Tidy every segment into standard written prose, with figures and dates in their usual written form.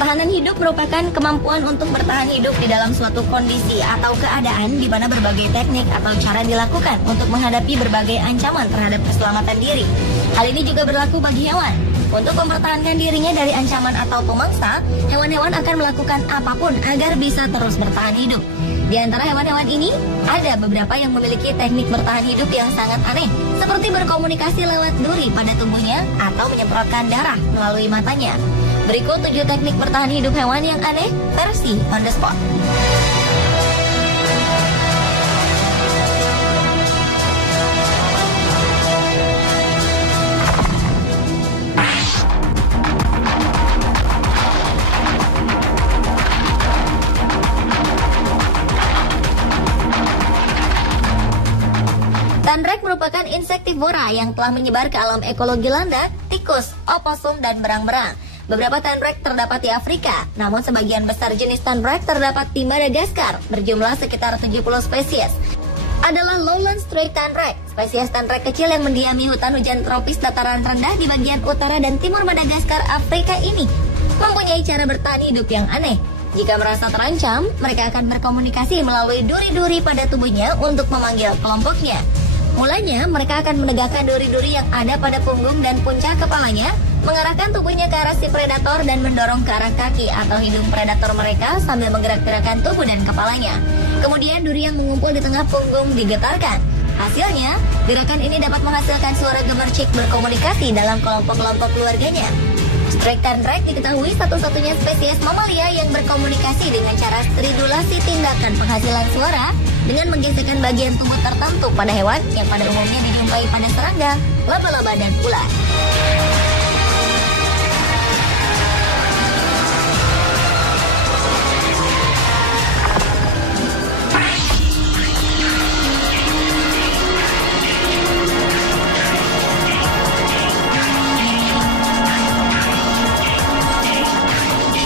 Pertahanan hidup merupakan kemampuan untuk bertahan hidup di dalam suatu kondisi atau keadaan di mana berbagai teknik atau cara dilakukan untuk menghadapi berbagai ancaman terhadap keselamatan diri. Hal ini juga berlaku bagi hewan. Untuk mempertahankan dirinya dari ancaman atau pemangsa, hewan-hewan akan melakukan apapun agar bisa terus bertahan hidup. Di antara hewan-hewan ini, ada beberapa yang memiliki teknik bertahan hidup yang sangat aneh, seperti berkomunikasi lewat duri pada tubuhnya atau menyemprotkan darah melalui matanya. Berikut 7 teknik bertahan hidup hewan yang aneh versi on the spot. Tenrek merupakan insektivora yang telah menyebar ke alam ekologi landak, tikus, oposum, dan berang-berang. Beberapa tenrek terdapat di Afrika, namun sebagian besar jenis tenrek terdapat di Madagaskar, berjumlah sekitar 70 spesies. Adalah lowland stray tenrek, spesies tenrek kecil yang mendiami hutan hujan tropis dataran rendah di bagian utara dan timur Madagaskar, Afrika ini, mempunyai cara bertahan hidup yang aneh. Jika merasa terancam, mereka akan berkomunikasi melalui duri-duri pada tubuhnya untuk memanggil kelompoknya. Mulanya, mereka akan menegakkan duri-duri yang ada pada punggung dan puncak kepalanya, mengarahkan tubuhnya ke arah si predator dan mendorong ke arah kaki atau hidung predator mereka sambil menggerak-gerakkan tubuh dan kepalanya. Kemudian duri yang mengumpul di tengah punggung digetarkan. Hasilnya, gerakan ini dapat menghasilkan suara gemercik berkomunikasi dalam kelompok-kelompok keluarganya. Stray tenrek diketahui satu-satunya spesies mamalia yang berkomunikasi dengan cara stridulasi tindakan penghasilan suara dengan menggesekkan bagian tubuh tertentu pada hewan yang pada umumnya dijumpai pada serangga, laba-laba, dan ular.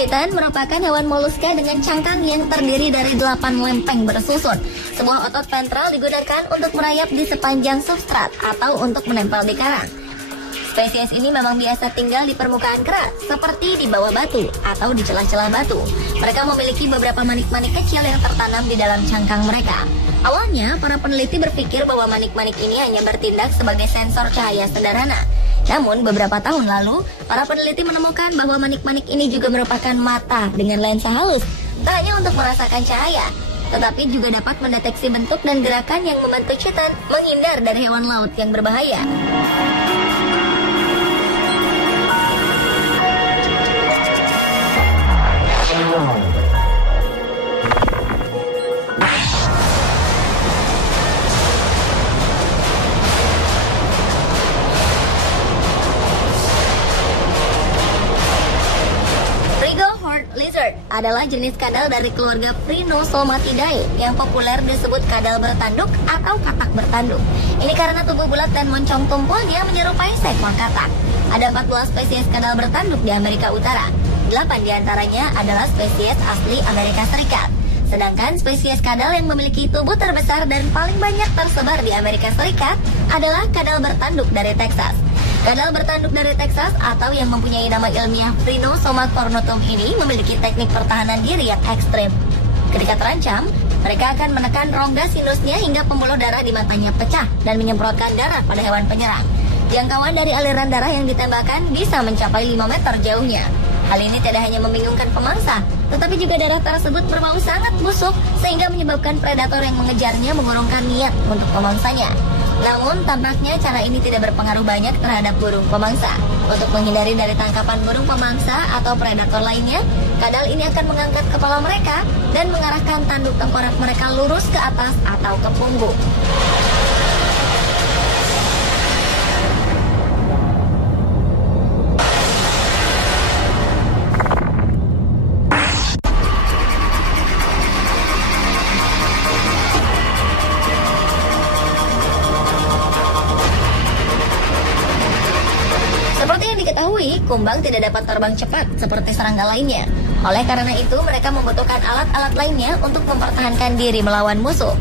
Chiton merupakan hewan moluska dengan cangkang yang terdiri dari 8 lempeng bersusun. Sebuah otot ventral digunakan untuk merayap di sepanjang substrat atau untuk menempel di karang. Spesies ini memang biasa tinggal di permukaan keras, seperti di bawah batu atau di celah-celah batu. Mereka memiliki beberapa manik-manik kecil yang tertanam di dalam cangkang mereka. Awalnya, para peneliti berpikir bahwa manik-manik ini hanya bertindak sebagai sensor cahaya sederhana. Namun, beberapa tahun lalu, para peneliti menemukan bahwa manik-manik ini juga merupakan mata dengan lensa halus, tak hanya untuk merasakan cahaya, tetapi juga dapat mendeteksi bentuk dan gerakan yang membantu chiton menghindar dari hewan laut yang berbahaya. Lizard adalah jenis kadal dari keluarga Phrynosomatidae yang populer disebut kadal bertanduk atau katak bertanduk. Ini karena tubuh bulat dan moncong tumpulnya menyerupai seekor katak. Ada 14 spesies kadal bertanduk di Amerika Utara. 8 diantaranya adalah spesies asli Amerika Serikat. Sedangkan spesies kadal yang memiliki tubuh terbesar dan paling banyak tersebar di Amerika Serikat adalah kadal bertanduk dari Texas. Kadal bertanduk dari Texas atau yang mempunyai nama ilmiah Phrynosoma cornutum ini memiliki teknik pertahanan diri yang ekstrim. Ketika terancam, mereka akan menekan rongga sinusnya hingga pembuluh darah di matanya pecah dan menyemprotkan darah pada hewan penyerang. Jangkauan dari aliran darah yang ditembakkan bisa mencapai 5 meter jauhnya. Hal ini tidak hanya membingungkan pemangsa, tetapi juga darah tersebut berbau sangat busuk sehingga menyebabkan predator yang mengejarnya mengurungkan niat untuk pemangsanya. Namun, tampaknya cara ini tidak berpengaruh banyak terhadap burung pemangsa. Untuk menghindari dari tangkapan burung pemangsa atau predator lainnya, kadal ini akan mengangkat kepala mereka dan mengarahkan tanduk tengkorak mereka lurus ke atas atau ke punggung. Kumbang tidak dapat terbang cepat seperti serangga lainnya. Oleh karena itu, mereka membutuhkan alat-alat lainnya untuk mempertahankan diri melawan musuh.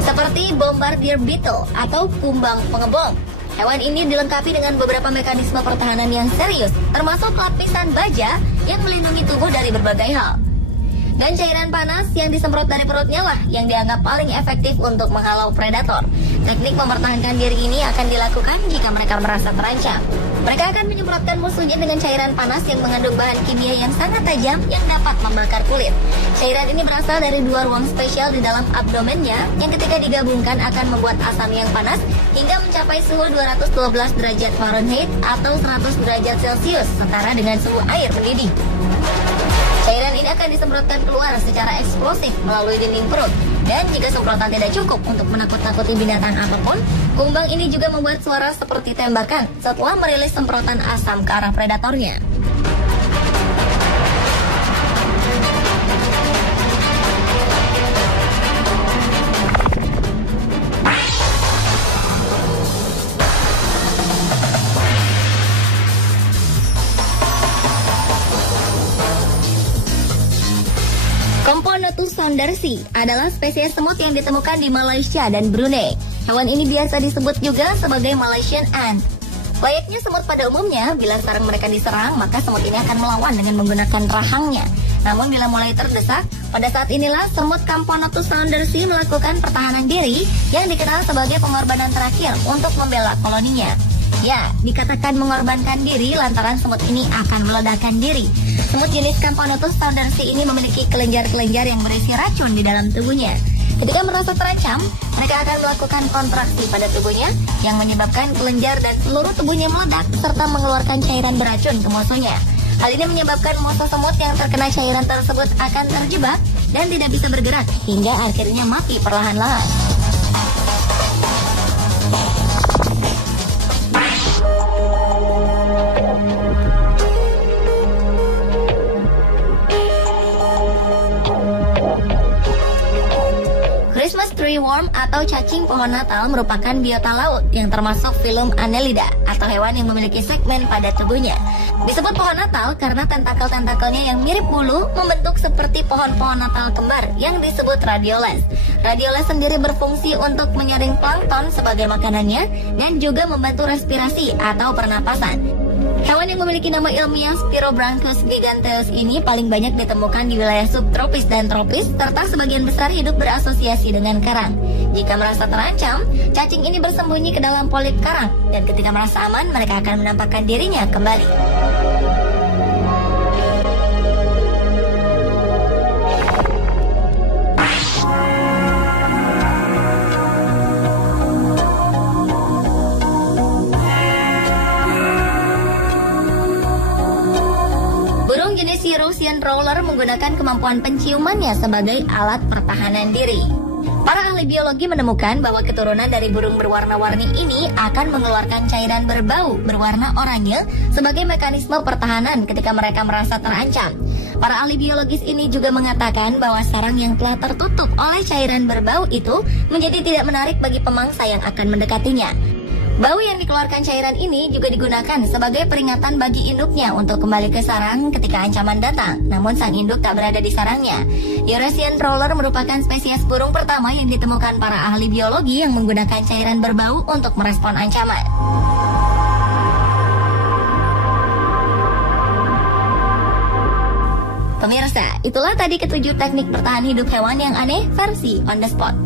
Seperti bombardier beetle atau kumbang pengebom. Hewan ini dilengkapi dengan beberapa mekanisme pertahanan yang serius, termasuk lapisan baja yang melindungi tubuh dari berbagai hal. Dan cairan panas yang disemprot dari perutnya lah yang dianggap paling efektif untuk menghalau predator. Teknik mempertahankan diri ini akan dilakukan jika mereka merasa terancam. Mereka akan menyemprotkan musuhnya dengan cairan panas yang mengandung bahan kimia yang sangat tajam yang dapat membakar kulit. Cairan ini berasal dari 2 ruang spesial di dalam abdomennya yang ketika digabungkan akan membuat asam yang panas hingga mencapai suhu 212 derajat Fahrenheit atau 100 derajat Celcius, setara dengan suhu air mendidih. Cairan ini akan disemprotkan keluar secara eksplosif melalui dinding perut. Dan jika semprotan tidak cukup untuk menakut-nakuti binatang apapun, kumbang ini juga membuat suara seperti tembakan setelah merilis semprotan asam ke arah predatornya. Komponotus saundersi adalah spesies semut yang ditemukan di Malaysia dan Brunei. Hewan ini biasa disebut juga sebagai Malaysian ant. Layaknya semut pada umumnya, bila sarang mereka diserang, maka semut ini akan melawan dengan menggunakan rahangnya. Namun bila mulai terdesak, pada saat inilah semut Komponotus saundersi melakukan pertahanan diri yang dikenal sebagai pengorbanan terakhir untuk membela koloninya. Ya, dikatakan mengorbankan diri lantaran semut ini akan meledakkan diri. Semut jenis Komponotus saundersi ini memiliki kelenjar-kelenjar yang berisi racun di dalam tubuhnya. Ketika merasa terancam, mereka akan melakukan kontraksi pada tubuhnya yang menyebabkan kelenjar dan seluruh tubuhnya meledak serta mengeluarkan cairan beracun ke musuhnya. Hal ini menyebabkan musuh semut yang terkena cairan tersebut akan terjebak dan tidak bisa bergerak hingga akhirnya mati perlahan-lahan. Christmas tree worm atau cacing pohon Natal merupakan biota laut yang termasuk filum Annelida atau hewan yang memiliki segmen pada tubuhnya. Disebut pohon Natal karena tentakel-tentakelnya yang mirip bulu membentuk seperti pohon-pohon Natal kembar yang disebut radioles. Radioles sendiri berfungsi untuk menyaring plankton sebagai makanannya dan juga membantu respirasi atau pernapasan. Hewan yang memiliki nama ilmiah Spirobranchus giganteus ini paling banyak ditemukan di wilayah subtropis dan tropis, serta sebagian besar hidup berasosiasi dengan karang. Jika merasa terancam, cacing ini bersembunyi ke dalam polip karang, dan ketika merasa aman, mereka akan menampakkan dirinya kembali. Russian roller menggunakan kemampuan penciumannya sebagai alat pertahanan diri. Para ahli biologi menemukan bahwa keturunan dari burung berwarna-warni ini akan mengeluarkan cairan berbau berwarna oranye sebagai mekanisme pertahanan ketika mereka merasa terancam. Para ahli biologis ini juga mengatakan bahwa sarang yang telah tertutup oleh cairan berbau itu menjadi tidak menarik bagi pemangsa yang akan mendekatinya. Bau yang dikeluarkan cairan ini juga digunakan sebagai peringatan bagi induknya untuk kembali ke sarang ketika ancaman datang. Namun sang induk tak berada di sarangnya. Eurasian roller merupakan spesies burung pertama yang ditemukan para ahli biologi yang menggunakan cairan berbau untuk merespon ancaman. Pemirsa, itulah tadi ketujuh teknik bertahan hidup hewan yang aneh versi On The Spot.